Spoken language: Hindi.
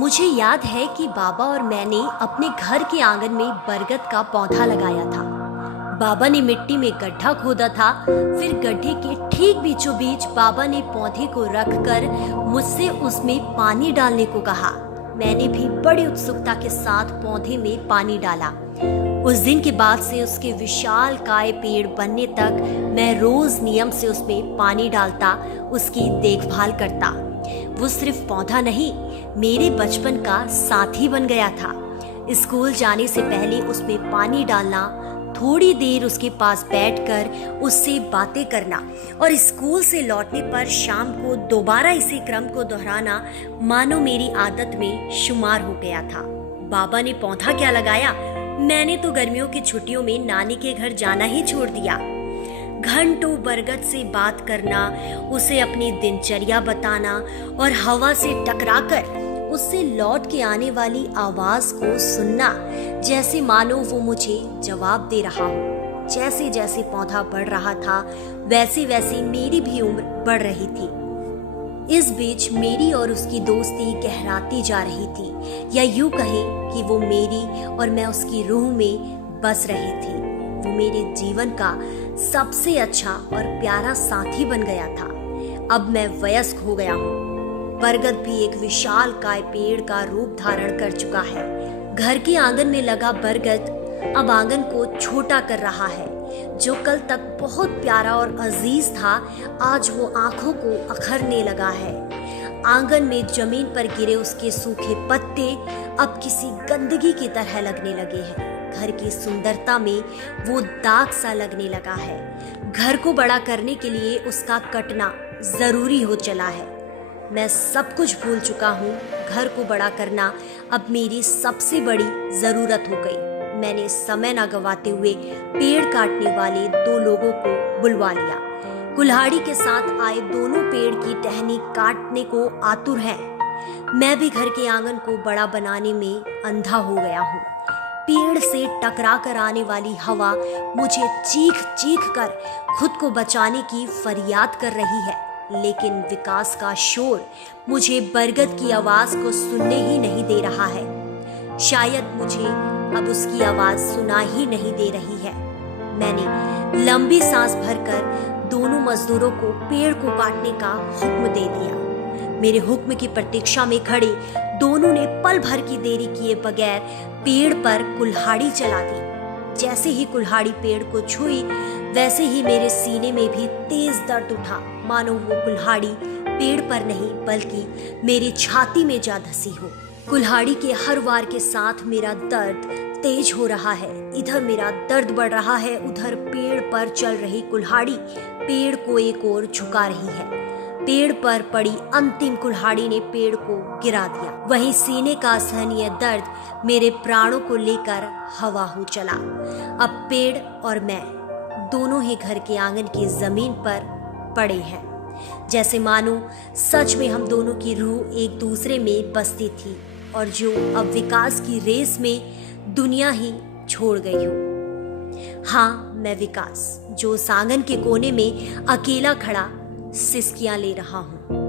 मुझे याद है कि बाबा और मैंने अपने घर के आंगन में बरगद का पौधा लगाया था। बाबा ने मिट्टी में गड्ढा खोदा था, फिर गड्ढे के ठीक बीचों बीच बाबा ने पौधे को रखकर मुझसे उसमें पानी डालने को कहा। मैंने भी बड़ी उत्सुकता के साथ पौधे में पानी डाला। उस दिन के बाद से उसके विशाल काय पेड़ बनने तक मैं रोज नियम से उसमें पानी डालता, उसकी देखभाल करता। वो सिर्फ पौधा नहीं, मेरे बचपन का साथी बन गया था। स्कूल जाने से पहले उसमें पानी डालना, थोड़ी देर उसके पास बैठकर उससे बातें करना और स्कूल से लौटने पर शाम को दोबारा इसी क्रम को दोहराना मानो मेरी आदत में शुमार हो गया था। बाबा ने पौधा क्या लगाया, मैंने तो गर्मियों की छुट्टियों में नानी के घर जाना ही छोड़ दिया। घंटों बरगद से बात करना, उसे अपनी दिनचर्या बताना और हवा से टकराकर उससे लौट के आने वाली आवाज को सुनना, जैसे मानो वो मुझे जवाब दे रहा हो। जैसे जैसे पौधा बढ़ रहा था वैसे वैसे मेरी भी उम्र बढ़ रही थी। इस बीच मेरी और उसकी दोस्ती गहराती जा रही थी, या यूं कहें कि वो मेरी और मैं उसकी रूह में बस रही थी। वो मेरे जीवन का सबसे अच्छा और प्यारा साथी बन गया था। अब मैं वयस्क हो गया हूँ। बरगद भी एक विशाल काय पेड़ का रूप धारण कर चुका है। घर के आंगन में लगा बरगद अब आंगन को छोटा कर रहा है। जो कल तक बहुत प्यारा और अजीज था, आज वो आंखों को अखरने लगा है। आंगन में जमीन पर गिरे उसके सूखे पत्ते अब किसी गंदगी की तरह लगने लगे हैं। घर की सुंदरता में वो दाग सा लगने लगा है। घर को बड़ा करने के लिए उसका कटना जरूरी हो चला है। मैं सब कुछ भूल चुका हूँ। घर को बड़ा करना अब मेरी सबसे बड़ी जरूरत हो गई। मैंने समय न गवाते हुए पेड़ काटने वाले 2 लोगों को बुलवा लिया। कुल्हाड़ी के साथ आए दोनों पेड़ की टहनी काटने को आतुर हैं। मैं भी घर के आंगन को बड़ा बनाने में अंधा हो गया हूँ। पेड़ से टकरा कर आने वाली हवा मुझे चीख चीख कर खुद को बचाने की फरियाद कर रही है, लेकिन विकास का शोर मुझे बरगद की आवाज को सुनने ही नहीं दे रहा है। शायद मुझे अब उसकी आवाज सुना ही नहीं दे रही है। मैंने लंबी सांस भरकर दोनों मजदूरों को पेड़ को काटने का हुक्म दे दिया। मेरे हुक्म की प्रतीक्षा में खड़े दोनों ने पल भर की देरी किए बगैर पेड़ पर कुल्हाड़ी चला दी। जैसे ही कुल्हाड़ी पेड़ को छुई, वैसे ही मेरे सीने में भी तेज दर्द उठा, मानो वो कुल्हाड़ी पेड़ पर नहीं बल्कि मेरी छाती में जा धसी हो। कुल्हाड़ी के हर वार के साथ मेरा दर्द तेज हो रहा है। इधर मेरा दर्द बढ़ रहा है, उधर पेड़ पर चल रही कुल्हाड़ी पेड़ को एक ओर झुका रही है। पेड़ पर पड़ी अंतिम कुल्हाड़ी ने पेड़ को गिरा दिया। वहीं सीने का असहनीय दर्द मेरे प्राणों को लेकर हवा हो चला। अब पेड़ और मैं दोनों ही घर के आंगन की जमीन पर पड़े हैं, जैसे मानो सच में हम दोनों की रूह एक दूसरे में बसती थी और जो अब विकास की रेस में दुनिया ही छोड़ गई हो। हाँ, मैं विकास, जो उस आंगन के कोने में अकेला खड़ा सिसकियां ले रहा हूं।